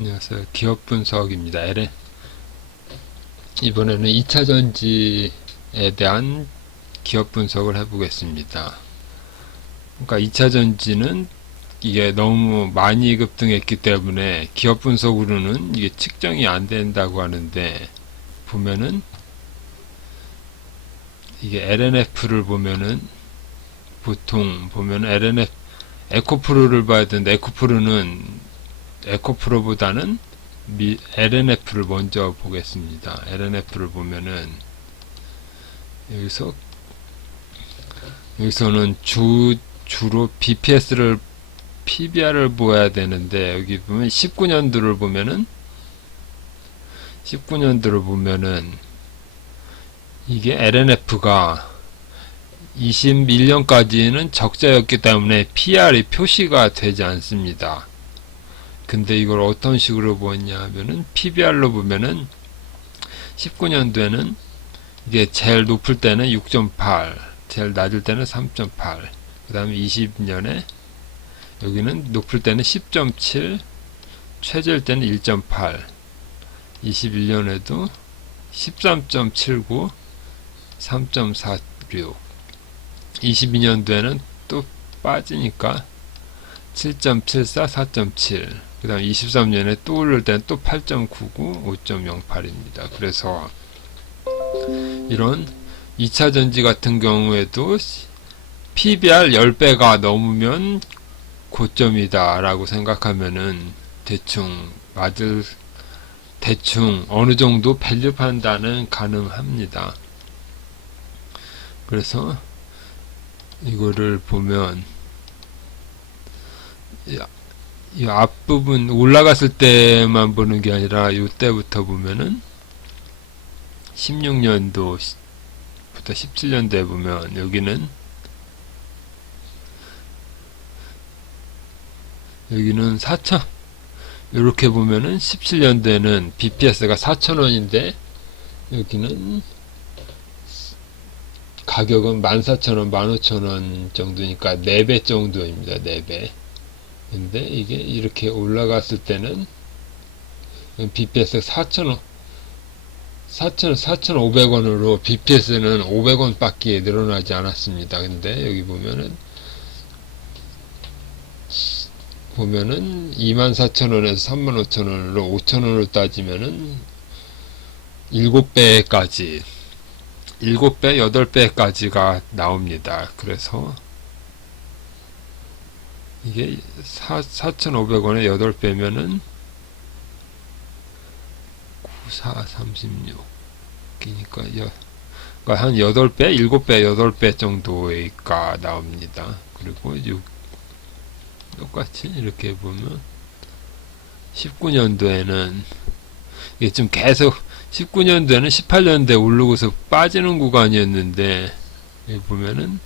안녕하세요. 기업 분석입니다. 이번에는 2차 전지에 대한 기업 분석을 해보겠습니다. 그러니까 2차 전지는 이게 너무 많이 급등했기 때문에 기업 분석으로는 이게 측정이 안 된다고 하는데, 보면은 이게 LNF를 보면은 보통 보면 LNF 에코프로를 봐야 되는데, 에코프로보다는 LNF를 먼저 보겠습니다. LNF를 보면은 여기서는 주로 PBR을 보아야 되는데, 여기 보면 19년도를 보면은 이게 LNF가 21년까지는 적자였기 때문에 PR이 표시가 되지 않습니다. 근데 이걸 어떤 식으로 보았냐 하면은 PBR로 보면은 19년도에는 이게 제일 높을 때는 6.8, 제일 낮을 때는 3.8, 그 다음에 20년에 여기는 높을 때는 10.7, 최저일 때는 1.8, 21년에도 13.79, 3.46, 22년도에는 또 빠지니까 7.74, 4.7, 그 다음 23년에 또 오를 때는 또 8.99, 5.08입니다. 그래서 이런 2차 전지 같은 경우에도 PBR 10배가 넘으면 고점이다 라고 생각하면은 대충 어느 정도 밸류 판단은 가능합니다. 그래서 이거를 보면 이 앞부분 올라갔을 때만 보는 게 아니라 이때부터 보면은 16년도부터 17년도에 보면 여기는 4천, 이렇게 보면은 17년도에는 BPS가 4,000원인데 여기는 가격은 14,000원, 15,000원 정도니까 4배 정도입니다. 4배. 근데 이게 이렇게 올라갔을 때는 BPS가 4,500원으로 BPS는 500원 밖에 늘어나지 않았습니다. 근데 여기 보면은 24,000원에서 35,000원으로 5,000원으로 따지면은 7배까지 7배, 8배까지가 나옵니다. 그래서 이게 4,500원에 8배면은 9436 그러니까 한 8배, 7배, 8배 정도가 나옵니다. 그리고 똑같이 이렇게 보면 19년도에는 이게 좀 계속 19년도에는 18년도에 오르고서 빠지는 구간이었는데, 여기 보면은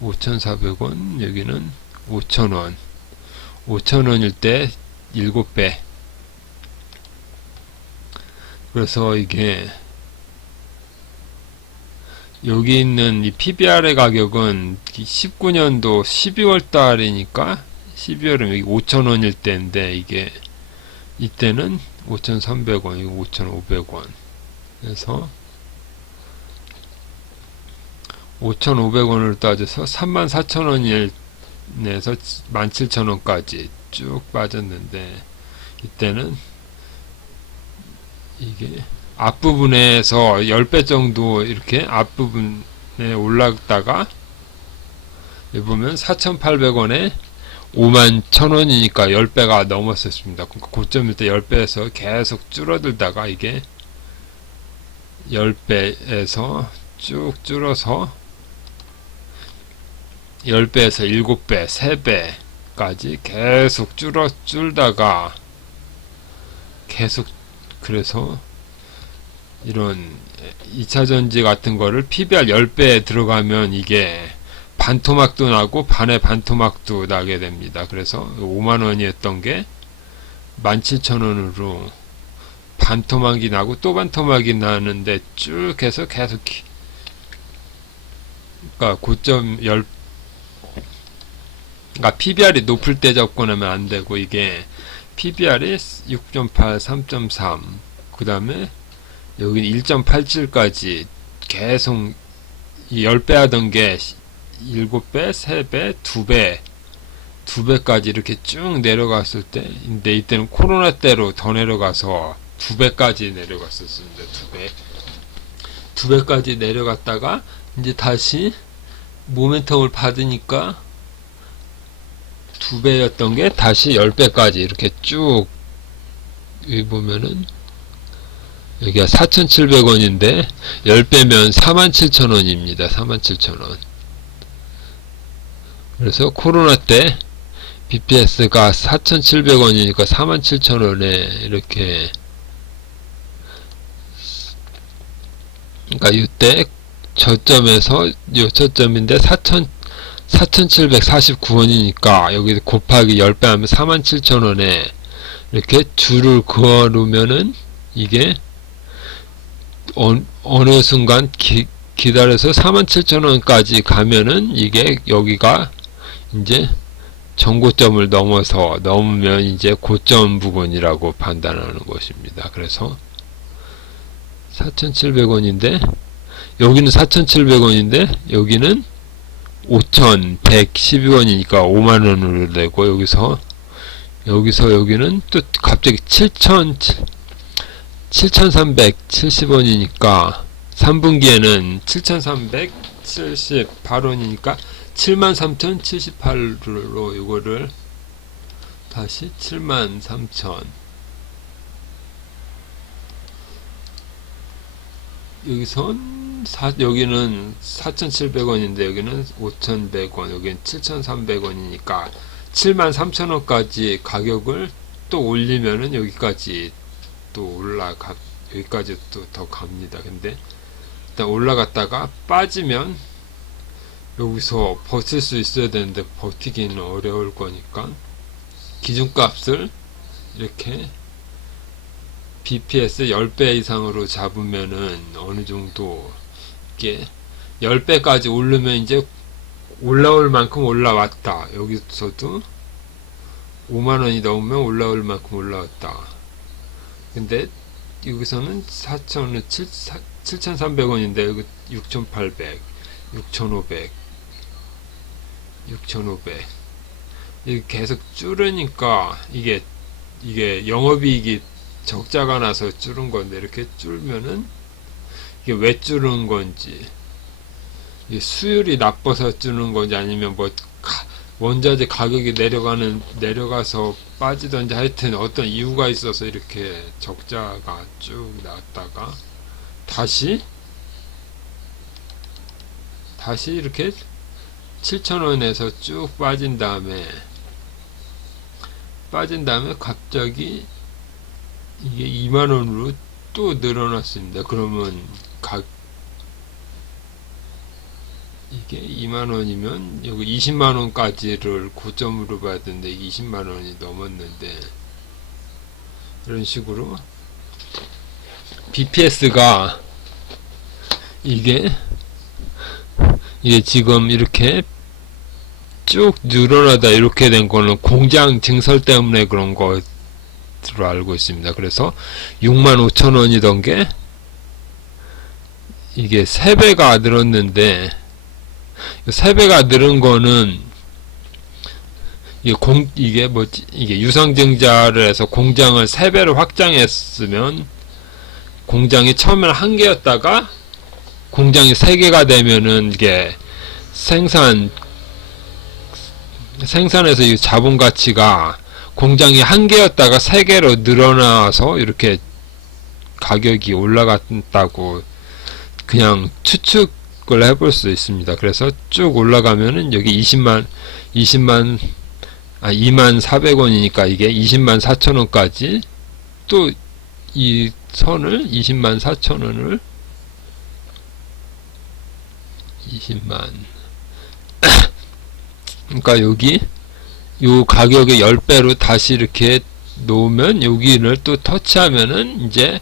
5,400원, 여기는 5,000원, 5,000원일 때 7배. 그래서 이게 여기 있는 이 PBR의 가격은 19년도 12월 달이니까 12월은 여기 5,000원일 때인데, 이게 이때는 5,300원, 이거 5,500원. 그래서 5,500원을 따져서 34,000원에서 17,000원까지 쭉 빠졌는데, 이때는 이게 앞부분에서 10배 정도 이렇게 앞부분에 올랐다가 여기 보면 4,800원에 51,000원이니까 10배가 넘었었습니다. 그러니까 고점일 때 10배에서 계속 줄어들다가 이게 10배에서 쭉 줄어서 10배에서 7배, 3배까지 계속 줄다가 계속, 그래서 이런 2차 전지 같은 거를 PBR 10배에 들어가면 이게 반토막도 나고 반의 반토막도 나게 됩니다. 그래서 5만원이었던 게 17,000원으로 반토막이 나고 또 반토막이 나는데 쭉 해서 계속, 그러니까 고점 그러니까 PBR이 높을 때 접근하면 안 되고, 이게 PBR이 6.8, 3.3, 그 다음에 여기 1.87까지 계속 10배 하던 게 7배, 3배, 2배, 2배까지 이렇게 쭉 내려갔을 때, 근데 이때는 코로나 때로 더 내려가서 2배까지 내려갔었습니다. 2배까지 내려갔다가 이제 다시 모멘텀을 받으니까 2배였던 게 다시 10배까지 이렇게 쭉, 여기 보면은 여기가 4,700원인데 10배면 47,000원입니다. 47,000원. 그래서 코로나 때 BPS가 4,700원이니까 47,000원에 이렇게, 그러니까 이때 저점에서 요 저점인데 4,749원이니까 여기 곱하기 10배 하면 47,000원에 이렇게 줄을 그어 놓으면은 이게 어느 순간 기다려서 47,000원까지 가면은 이게 여기가 이제 전고점을 넘으면 이제 고점 부분이라고 판단하는 것입니다. 그래서 4,700원인데 여기는 4,700원인데 여기는 5,112원이니까 5만원으로 내고, 여기서 여기는 또 갑자기 7,370원이니까 3분기에는 7,378원이니까 73,078로 이거를 다시 73,000, 여기는 4,700원인데 여기는 5,100원, 여기는 7,300원이니까 73,000원까지 가격을 또 올리면은 여기까지 또 여기까지 또 더 갑니다. 근데 일단 올라갔다가 빠지면 여기서 버틸 수 있어야 되는데 버티기는 어려울 거니까 기준값을 이렇게 BPS 10배 이상으로 잡으면은 어느 정도 이게 10배까지 오르면 이제 올라올 만큼 올라왔다. 여기서도 5만원이 넘으면 올라올 만큼 올라왔다. 근데 여기서는 7,300원인데 여기 6,800, 6,500, 6,500 이게 계속 줄으니까 이게 영업이익이 적자가 나서 줄은 건데, 이렇게 줄면은 이게 왜 줄은 건지, 이게 수율이 나빠서 줄은 건지, 아니면 뭐 원자재 가격이 내려가서 빠지던지, 하여튼 어떤 이유가 있어서 이렇게 적자가 쭉 나왔다가 다시 이렇게 7,000원에서 쭉 빠진 다음에 갑자기 이게 2만원으로 또 늘어났습니다. 그러면 이게 2만원이면 여기 20만원까지를 고점으로 봐야 되는데 20만원이 넘었는데, 이런 식으로 BPS가 이게 지금 이렇게 쭉 늘어나다 이렇게 된 거는 공장 증설 때문에 그런 것으로 알고 있습니다. 그래서 65,000원이던 게 이게 3배가 늘었는데, 3배가 늘은 거는 이게 유상증자를 해서 공장을 3배로 확장했으면, 공장이 처음에는 1개였다가 공장이 3개가 되면은 이게 생산에서 이 자본 가치가 공장이 1개였다가 3개로 늘어나서 이렇게 가격이 올라갔다고 그냥 추측을 해볼 수 있습니다. 그래서 쭉 올라가면은 여기 24,000원이니까 이게 204,000원까지 또 이 선을 204,000원을 20만 그러니까 여기 요 가격의 10배로 다시 이렇게 놓으면 여기를 또 터치하면은 이제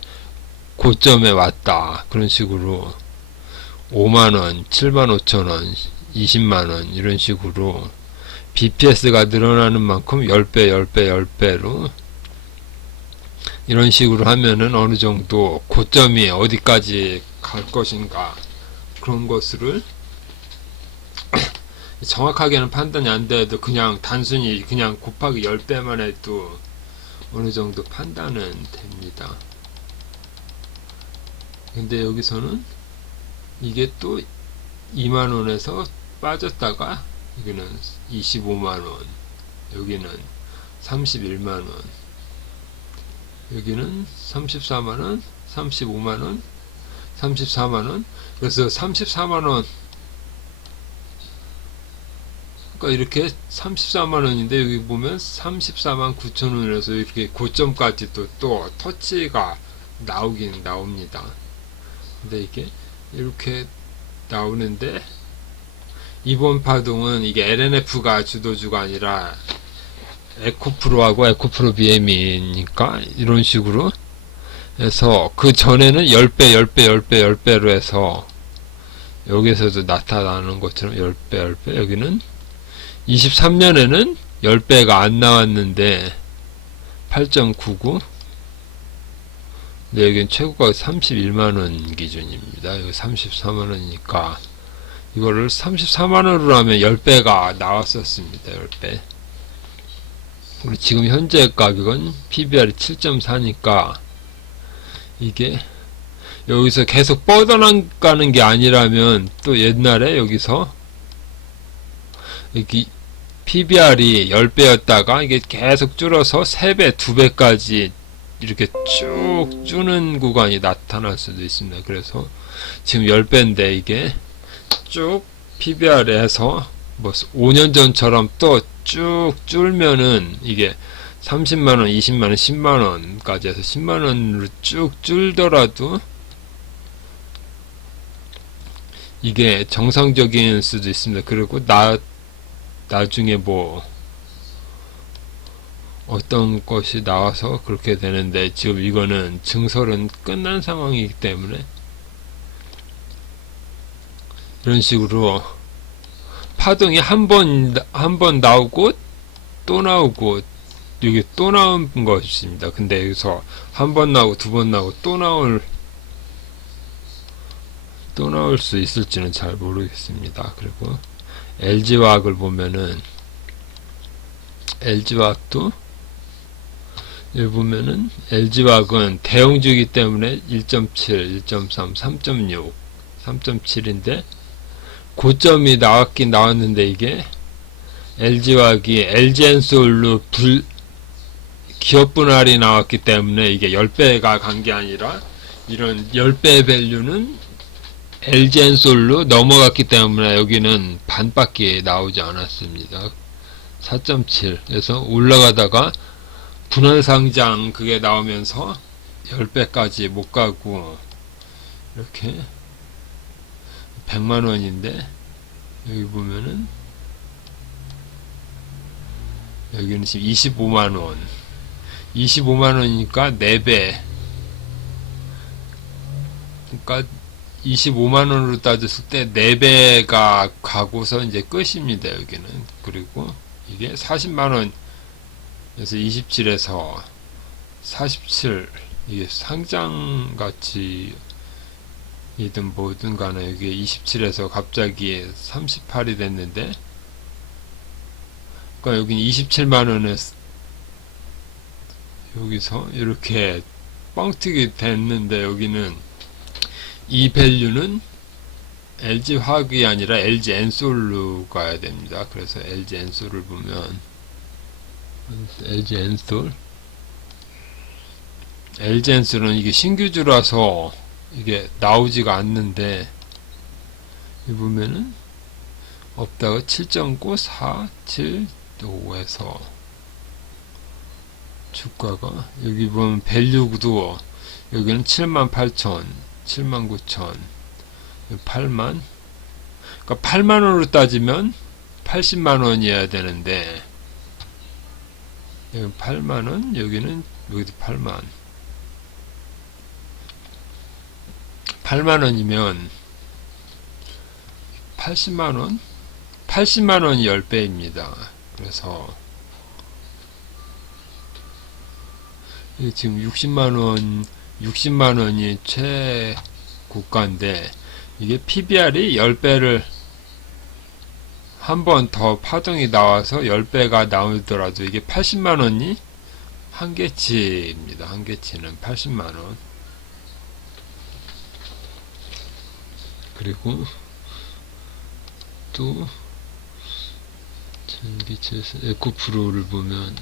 고점에 왔다. 그런 식으로 5만원, 75,000원, 20만원 이런 식으로 BPS가 늘어나는 만큼 10배, 10배, 10배로 이런 식으로 하면은 어느 정도 고점이 어디까지 갈 것인가 그런 것을 정확하게는 판단이 안 돼도 그냥 단순히 그냥 곱하기 10배만 해도 어느 정도 판단은 됩니다. 근데 여기서는 이게 또 2만원에서 빠졌다가 여기는 25만원, 여기는 31만원, 여기는 34만원, 35만원, 34만원. 그래서 34만원, 그러니까 이렇게 34만원인데 여기 보면 34만 9천원에서 이렇게 고점까지 또 터치가 나오긴 나옵니다. 근데 이게 이렇게 나오는데 이번 파동은 이게 LNF가 주도주가 아니라 에코프로하고 에코프로 BM이니까 이런 식으로 해서 그 전에는 10배, 10배, 10배, 10배로 해서 여기서도 나타나는 것처럼 10배, 10배, 여기는 23년에는 10배가 안 나왔는데 8.99, 근데 여기는 최고가 31만원 기준입니다. 여기 34만원이니까 이거를 34만원으로 하면 10배가 나왔었습니다. 10배. 그리고 지금 현재 가격은 PBR이 7.4니까 이게 여기서 계속 뻗어나가는 게 아니라면 또 옛날에 여기서 여기 PBR이 10배였다가 이게 계속 줄어서 3배, 2배까지 이렇게 쭉 주는 구간이 나타날 수도 있습니다. 그래서 지금 10배인데 이게 쭉 PBR에서 뭐 5년 전처럼 또 쭉 줄면은 이게 30만원, 20만원, 10만원까지 해서 10만원으로 쭉 줄더라도 이게 정상적인 수도 있습니다. 그리고 나중에 뭐 어떤 것이 나와서 그렇게 되는데 지금 이거는 증설은 끝난 상황이기 때문에 이런 식으로 파동이 한 번 나오고 또 나오고 여기 또 나온 것입니다. 근데 여기서 한 번 나오고 두 번 나오고 또 나올 수 있을지는 잘 모르겠습니다. 그리고 LG화학을 보면은 LG화학도 여기 보면은 LG화학은 대형주이기 때문에 1.7, 1.3, 3.6, 3.7인데 고점이 나왔긴 나왔는데 이게 LG화학이 LG엔솔로 기업 분할이 나왔기 때문에 이게 10배가 간 게 아니라 이런 10배 밸류는 LG엔솔로 넘어갔기 때문에 여기는 반밖에 나오지 않았습니다. 4.7. 그래서 올라가다가 분할상장 그게 나오면서 10배까지 못 가고 이렇게 100만원인데 여기 보면은 여기는 지금 25만원 25만원이니까 4배, 그러니까 25만원으로 따졌을 때 4배가 가고서 이제 끝입니다. 여기는. 그리고 이게 40만원 그래서 27에서 47, 이게 상장가치 이든 뭐든 간에 여기 27에서 갑자기 38이 됐는데, 그러니까 여기는 27만원에 여기서 이렇게 뻥튀기 됐는데 여기는 이 밸류는 LG화학이 아니라 LG엔솔로 가야 됩니다. 그래서 LG엔솔을 보면 LG엔솔은 이게 신규주라서 이게 나오지가 않는데 여기 보면은 없다가 7.9, 4, 7, 5에서 주가가 여기 보면 밸류도 여기는 78,000, 79,000, 8만, 그러니까 8만원으로 따지면 80만원이어야 되는데 여기 8만원, 여기는 여기도 8만, 8만원이면 80만원, 80만원이 10배입니다. 그래서 지금 60만원이 최고가인데, 이게 PBR이 10배를 한 번 더 파동이 나와서 10배가 나오더라도 이게 80만원이 한계치입니다. 한계치는 80만원. 그리고 또 전기채에서 에코프로를 보면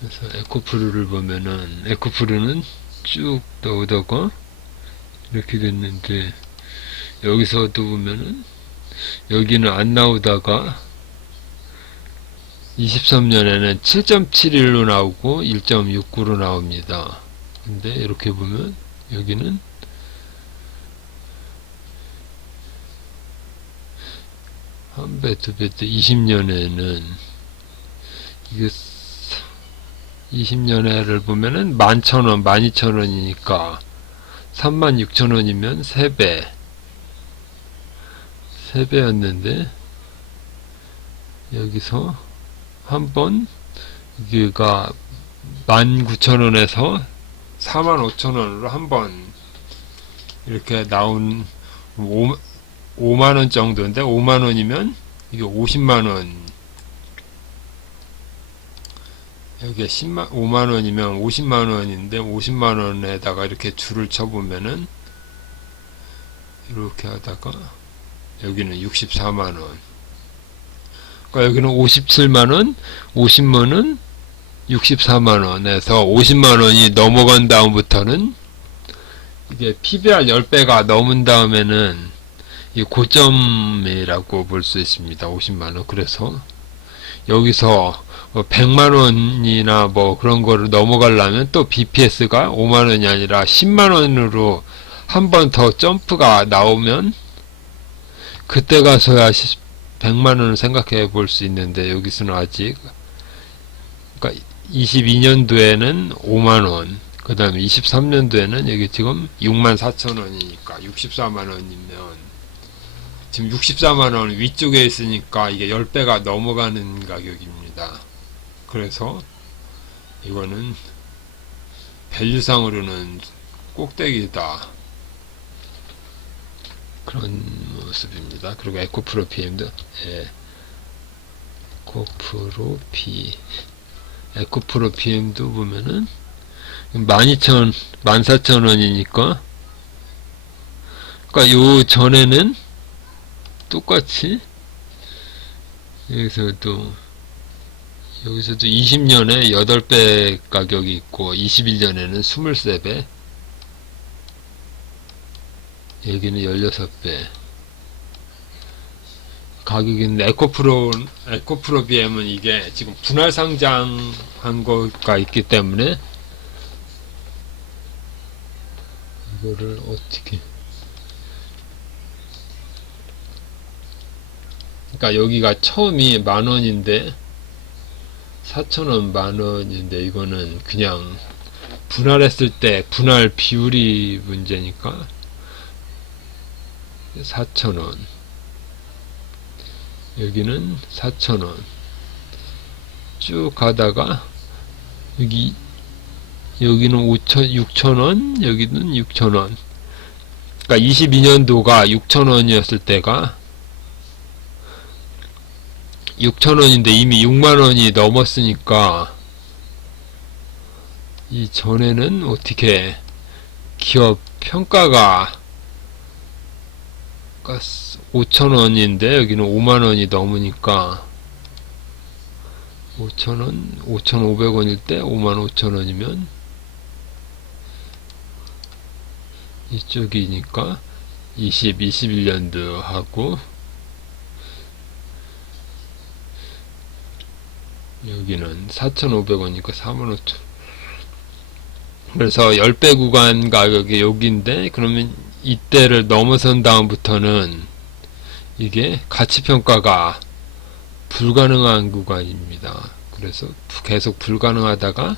그래서 에코프로를 보면은 에코프로는 쭉 나오다가 이렇게 됐는데, 여기서도 보면은 여기는 안 나오다가 23년에는 7.71로 나오고 1.69로 나옵니다. 근데 이렇게 보면 여기는 한 배, 두 배 때 20년에는 이게 20년에를 보면은 11,000원, 12,000원이니까 36,000원이면 3배였는데 여기서 한번 여기가 19,000원에서 45,000원으로 한번 이렇게 나온 5만원 정도인데, 5만원이면 이게 50만원, 여기가 5만원이면 50만원인데 50만원에다가 이렇게 줄을 쳐보면은 이렇게 하다가 여기는 64만원, 그러니까 여기는 57만원, 50만원, 64만원에서 50만원이 넘어간 다음부터는 이게 PBR 10배가 넘은 다음에는 이 고점이라고 볼 수 있습니다. 50만원. 그래서 여기서 100만원이나 뭐 그런 거를 넘어가려면 또 BPS가 5만원이 아니라 10만원으로 한 번 더 점프가 나오면 그때 가서야 100만원을 생각해 볼 수 있는데, 여기서는 아직, 그러니까 22년도에는 5만원, 그 다음에 23년도에는 여기 지금 64,000원이니까 64만원이면 지금 64만원 위쪽에 있으니까 이게 10배가 넘어가는 가격입니다. 그래서 이거는 밸류상으로는 꼭대기다, 그런 모습입니다. 그리고 에코프로 BM도 에코프로 BM도 보면은 12,000원, 14,000원이니까, 그러니까 요 전에는 똑같이 여기서도 20년에 8배 가격이 있고 21년에는 23배, 여기는 16배 가격이 있는데, 에코프로 BM은 이게 지금 분할 상장한 거가 있기 때문에 이거를 어떻게, 그러니까 여기가 처음이 만원인데 4,000원 만원인데, 이거는 그냥 분할했을 때 분할 비율이 문제니까 4,000원, 여기는 4,000원 쭉 가다가 여기는 6,000원, 여기는 6,000원. 그러니까 22년도가 6,000원이었을 때가 6,000원인데 이미 6만원이 넘었으니까, 이 전에는 어떻게 기업 평가가 5,000원인데 여기는 5만원이 넘으니까 5,000원, 5,500원일 때 55,000원이면 이쪽이니까 21년도 하고, 여기는 4,500원이니까 45,000원. 그래서 10배 구간 가격이 여기인데, 그러면 이때를 넘어선 다음부터는 이게 가치평가가 불가능한 구간입니다. 그래서 계속 불가능하다가